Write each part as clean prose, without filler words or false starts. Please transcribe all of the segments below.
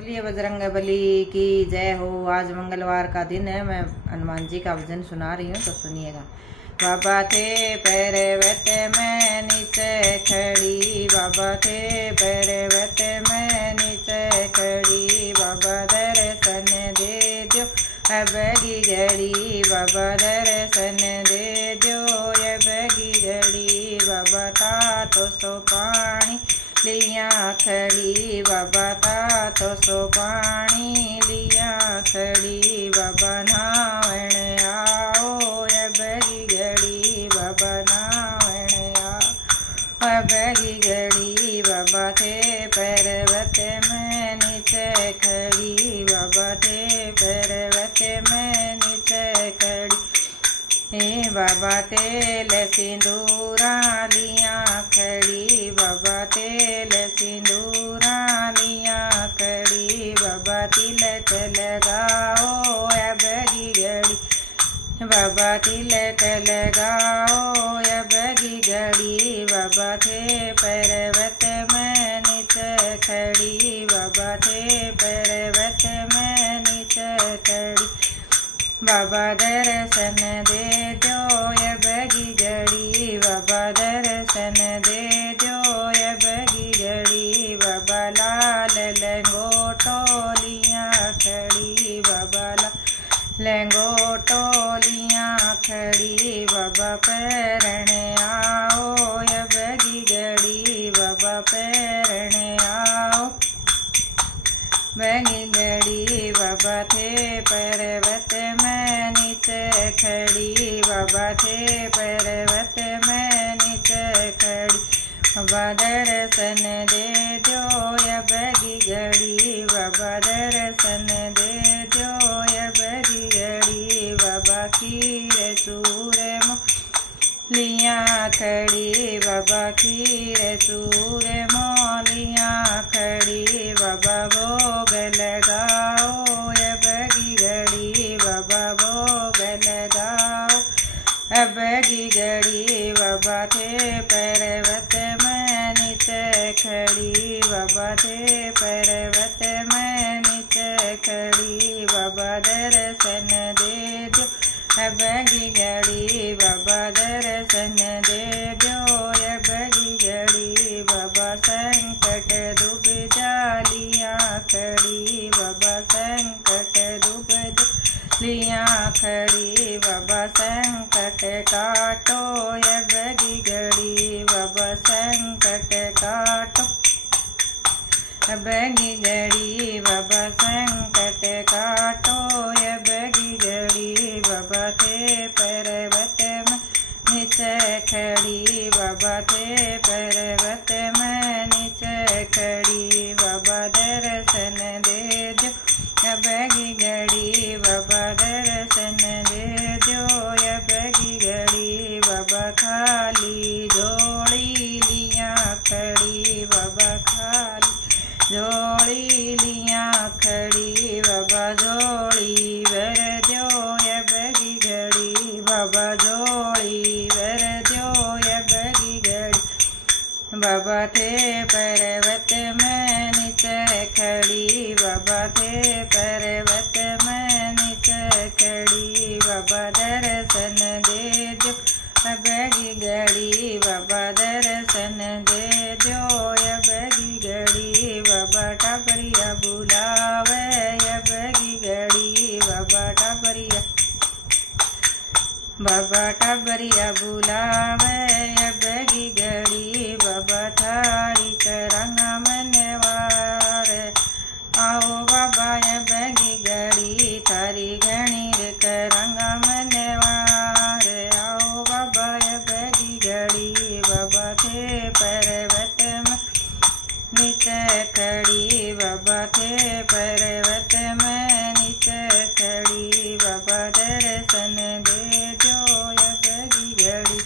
बोलिए बजरंग बली की जय हो। आज मंगलवार का दिन है। मैं हनुमान जी का भजन सुना रही हूँ तो सुनिएगा। बाबा थे पर्वत में नीचे खड़ी, बाबा थे पर्वत में नीचे खड़ी, बाबा दर्शन दे दो अब की घड़ी, बाबा दर्शन दे दो अब की घड़ी, बाबा था तो सो पानी लिया खड़ी, बाबा था तो सो पानी लिया खड़ी, बाबा नावण आओ अब की घड़ी, बाबा नावण आओ अब की घड़ी, बाबा थे पर्वत में नीचे खड़ी, बाबा थे पर्वत में नीचे खड़ी, हे बाबा तेल सिंदूरा लिया खड़ी, बाबा तेल सिंदूरा लिया खड़ी, बाबा तिलक लगाओ अब की घड़ी, बाबा तिलक लगाओ अब की घड़ी, बाबा थे पर्वत में नीचे खड़ी, बाबा थे पर्वत में नीचे खड़ी, बाबा दर्शन दे दो अब की घड़ी, बाबा दर्शन दे दो अब की घड़ी, बाबा लाल लंगोटो लिया खड़ी, बाबा लाल लंगोटो लिया खड़ी, बाबा पैरण आओ अब की घड़ी, बाबा पैरण आओ बगी घड़ी, बाबा थे पर्वत में नीचे खड़ी, बाबा थे पर्वत में नीचे खड़ी, बाबा दर्शन दे दो अब की घड़ी, बाबा दर्शन दे दो अब की घड़ी, बाबा खीर चूरे लिया खड़ी, बाबा खीर चूर मोलिया खड़ी, बाबा भोग लगाओ अब की घड़ी, बाबा भोग लगाओ अब की घड़ी, बाबा थे पर्वत में नीचे खड़ी, बाबा थे पर्वत में नीचे खड़ी, बाबा दर्शन दे दो अब की घड़ी, बाबा दर्शन दे दो अब की घड़ी, बाबा संकट दुख जालिया खड़ी, बाबा संकट दुख लिया खड़ी, बाबा संकट काटो अब की घड़ी, बाबा संकट काटो अब की घड़ी, बाबा संकट काटो अब की घड़ी, बाबा थे पर्वत में नीचे खड़ी, बाबा थे पर्वत में नीचे खड़ी, बाबा दर्शन दे दो अब की घड़ी, बाबा दर्शन दे दो अब की घड़ी, बाबा खाली झोली लिया खड़ी, बाबा खाली झोली लिया खड़ी, बाबा झोली भर दो अब की घड़ी, बाबा झोली भर दो अब की घड़ी, बाबा थे पर्वत में नीचे खड़ी, बाबा थे पर्वत में नीचे खड़ी, बाबा दर्शन दे दो अब की घड़ी, बाबा दर्शन दे दो अब की घड़ी, बाबा टापरिया बुलावे अब की घड़ी, बाबा टापरिया बुलावे अब की घड़ी, बाबा थारी करंगा मनवार आओ बाबा अब की घड़ी, थारी घणी करंगा मनवार आओ बाबा अब की घड़ी, बाबा थे पर्वत में नीचे खड़ी, बाबा थे पर्वत में नीचे खड़ी, बाबा दर्शन दे दो अब की घड़ी।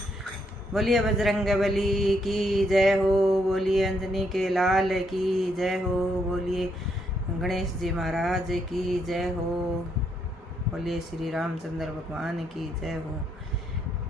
बोलिए बजरंग बली की जय हो, बोलिए अंजनी के लाल की जय हो, बोलिए गणेश जी महाराज की जय हो, बोलिए श्री रामचंद्र भगवान की जय हो।